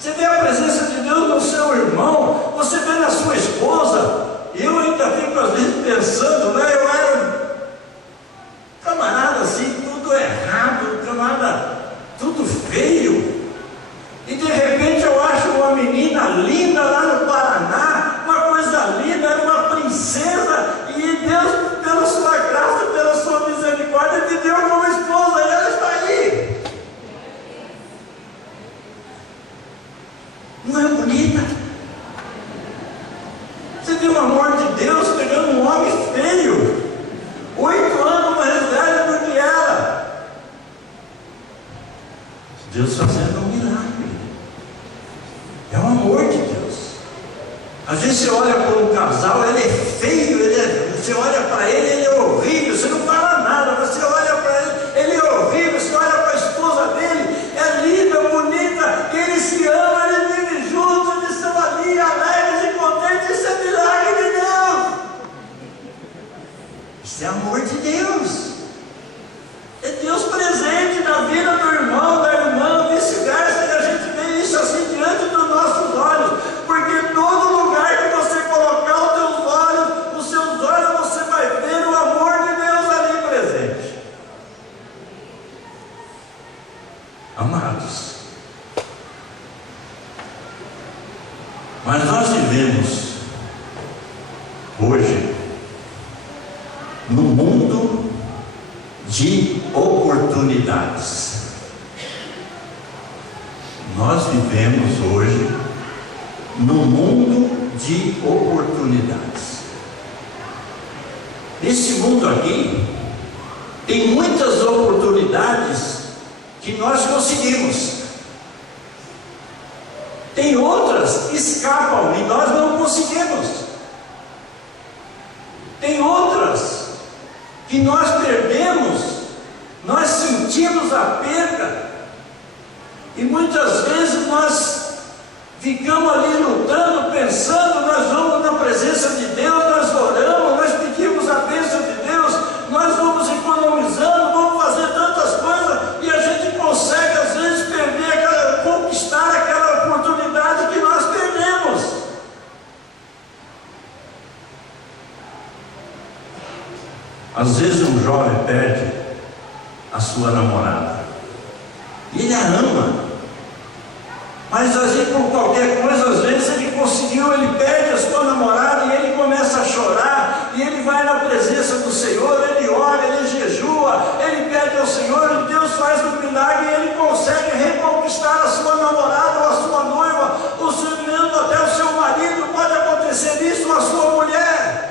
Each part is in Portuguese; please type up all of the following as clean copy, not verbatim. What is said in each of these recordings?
Você vê a presença de Deus no seu irmão, você vê na sua esposa. Eu ainda fico às vezes pensando, né? Eu era camarada assim, tudo errado, camarada, tudo feio. E de repente eu acho uma menina linda lá no Paraná, uma coisa linda, era uma princesa, e Deus, pela sua graça, pela sua misericórdia, me deu como esposa, e ela está aí. Não é bonita? Você viu o amor de Deus pegando um homem feio, 8 anos mais velho do que ela. Deus fazendo um milagre. É o amor de Deus. Às vezes você olha para um casal, ele é feio, você olha para ele é horrível, você não fala nada, você olha para ele é horrível, você olha para a esposa dele, é linda, bonita, eles se amam, eles vivem juntos, eles estão ali alegres e contentes. Isso é milagre de Deus. Isso é amor de Deus. É Deus presente na vida do irmão, da irmã, vice-versa, e a gente vê isso assim diante dos nossos olhos, porque todo lugar que você colocar os seus olhos, você vai ver o amor de Deus ali presente. Amados, mas nós vivemos hoje no mundo de oportunidades. Nós vivemos hoje no mundo de oportunidades. Nesse mundo aqui tem muitas oportunidades que nós conseguimos. Tem outras que escapam e nós não conseguimos. Tem outras que nós perdemos, nós sentimos a perda, e muitas vezes nós ficamos ali lutando, pensando, nós vamos na presença de Deus, nós oramos, nós pedimos a bênção de Deus, nós vamos economizando, vamos fazer tantas coisas, e a gente consegue às vezes conquistar aquela oportunidade que nós perdemos. Às vezes um jovem perde a sua namorada, e ele a ama, mas às vezes por qualquer coisa, às vezes ele conseguiu, ele perde a sua namorada e ele começa a chorar, e ele vai na presença do Senhor, ele ora, ele jejua, ele pede ao Senhor, e Deus faz um milagre, e ele consegue reconquistar a sua namorada ou a sua noiva, ou mesmo até o seu marido, pode acontecer isso, a sua mulher.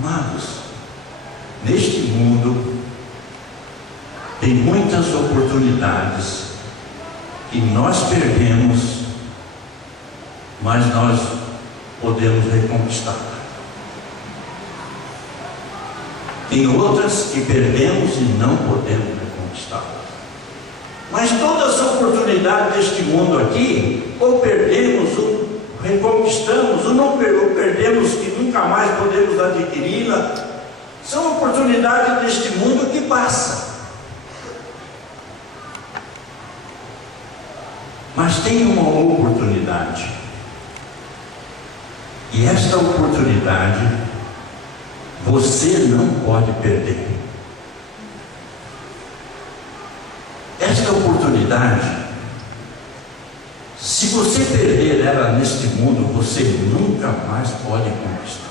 Amados, neste mundo tem muitas oportunidades que nós perdemos, mas nós podemos reconquistar. Tem outras que perdemos e não podemos reconquistar. Mas todas as oportunidades deste mundo aqui, ou perdemos, ou reconquistamos, ou não perdemos, que nunca mais podemos adquiri-la. São oportunidades deste mundo que passam. Mas tem uma oportunidade, e esta oportunidade você não pode perder. Esta oportunidade, se você perder ela neste mundo, você nunca mais pode conquistar.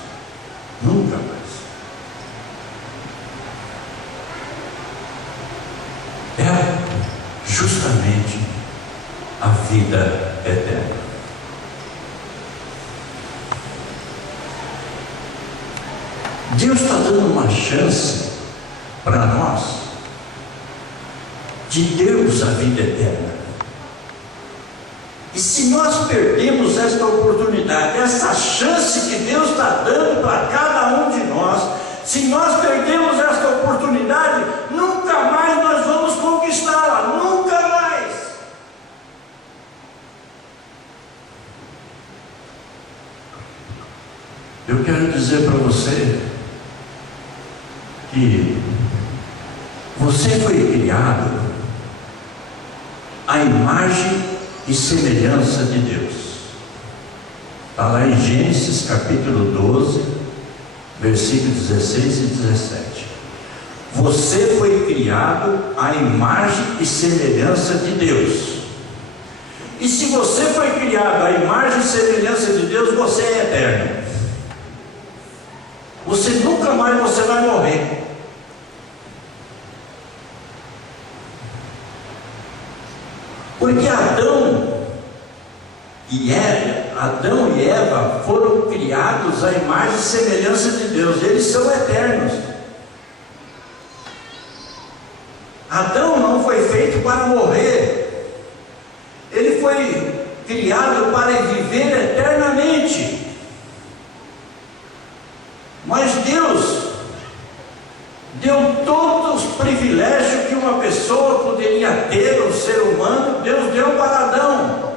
Nunca mais. É justamente a vida eterna. Deus está dando uma chance para nós de termos a vida eterna. E se nós perdemos esta oportunidade, essa chance que Deus está dando para cada um de nós, se nós perdemos esta oportunidade, nunca mais nós vamos conquistá-la, nunca mais. Eu quero dizer para você que você foi criado a imagem e semelhança de Deus. Está lá em Gênesis capítulo 12, versículos 16 e 17. Você foi criado à imagem e semelhança de Deus. E se você foi criado à imagem e semelhança de Deus, você é eterno. Você nunca mais vai morrer. Porque Adão e Eva foram criados à imagem e semelhança de Deus. Eles são eternos. Adão não foi feito para morrer. Ele foi criado para viver eternamente. Mas Deus deu todos os privilégios que uma pessoa poderia ter, um ser humano, Deus deu para Adão.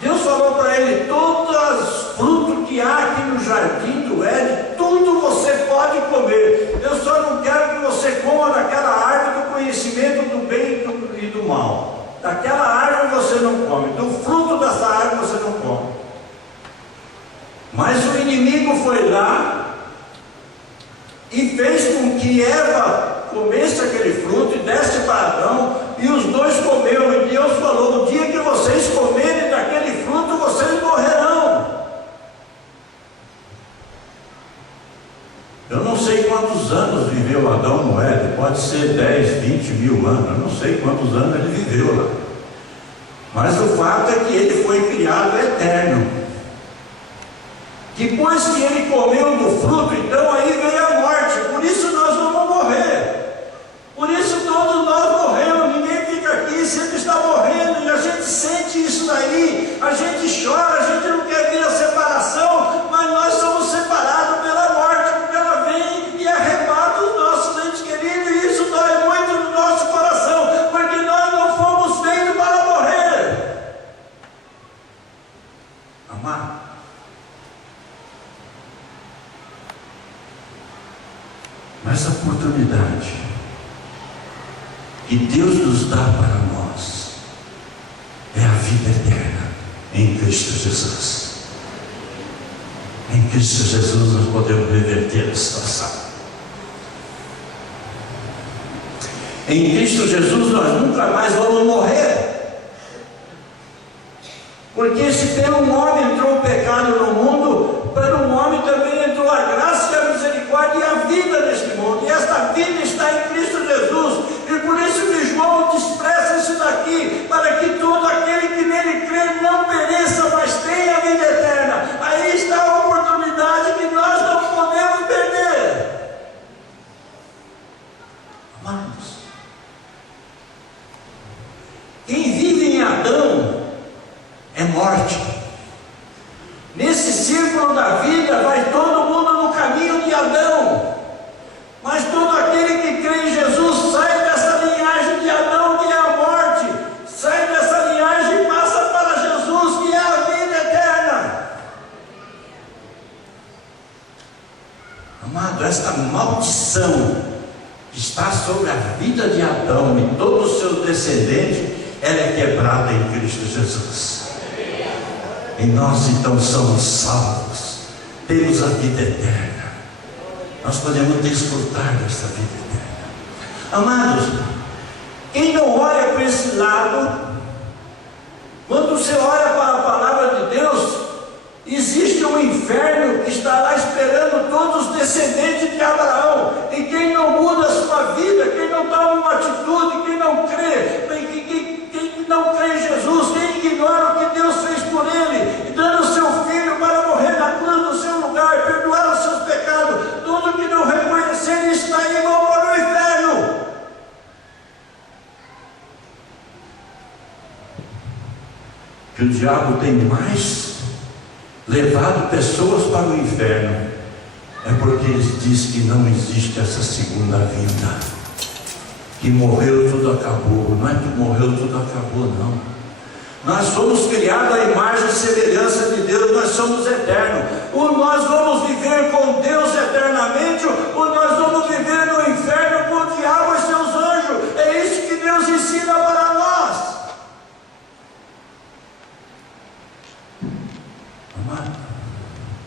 Deus falou para ele: todos os frutos que há aqui no jardim do Éden, tudo você pode comer. Eu só não quero que você coma daquela árvore do conhecimento do bem e do mal. Daquela árvore você não come, do fruto dessa árvore você não come. Mas o inimigo foi lá e fez com que Eva comesse aquele fruto e desse para Adão, e os dois comeram. E Deus falou: o dia que vocês comerem daquele fruto, vocês morrerão. Eu não sei quantos anos viveu Adão no Éden, pode ser 10, 20 mil anos, eu não sei quantos anos ele viveu lá. Mas o fato é que ele foi criado eterno. Depois que ele comeu do fruto, então aí veio a morte. Por isso nós vamos morrer. Por isso todos nós morremos. Ninguém fica aqui, sempre está morrendo. E a gente sente isso daí. A gente chora, a gente não quer ver a separação. Mas nós somos separados pela morte, porque ela vem e arrebata os nossos entes queridos. E isso dói muito no nosso coração, porque nós não fomos feitos para morrer. Amado, mas a oportunidade que Deus nos dá para nós é a vida eterna em Cristo Jesus. Em Cristo Jesus nós podemos reverter a situação. Em Cristo Jesus nós nunca mais vamos morrer. Porque se pelo homem entrou o pecado no mundo, pelo homem também entrou a graça e a misericórdia e a vida neste mundo. E esta vida está em Cristo Jesus. E por isso que João expressa isso daqui, para que todo aquele que nele crê não pereça, mas tenha a vida eterna. Aí está a oportunidade que nós não podemos perder. Amados, quem vive em Adão é morte. Nesse círculo da vida vai todo mundo no caminho de Adão. Mas todo aquele que crê em Jesus sai dessa linhagem de Adão, que é a morte, sai dessa linhagem e passa para Jesus, que é a vida eterna. Amado, esta maldição que está sobre a vida de Adão e todos os seus descendentes, ela é quebrada em Cristo Jesus. E nós então somos salvos, temos a vida eterna. Nós podemos desfrutar dessa vida eterna. Amados, quem não olha para esse lado, quando você olha para a palavra de Deus, existe um inferno que está lá esperando todos os descendentes de Abraão. E quem não muda a sua vida, quem não toma uma atitude, quem não crê, quem não crê em Jesus, quem ignora o que Deus fez por ele, dando o seu filho para morrer na cruz no seu lugar, perdoar os seus pecados, tudo que não reconhecer isso daí vão para o inferno. Que o diabo tem mais levado pessoas para o inferno é porque ele diz que não existe essa segunda vinda, que morreu, tudo acabou. Não é que morreu, tudo acabou, não. Nós somos criados à imagem e semelhança de Deus, nós somos eternos. Ou nós vamos viver com Deus eternamente, ou nós vamos viver no inferno com o diabo e seus anjos. É isso que Deus ensina para nós. Amado,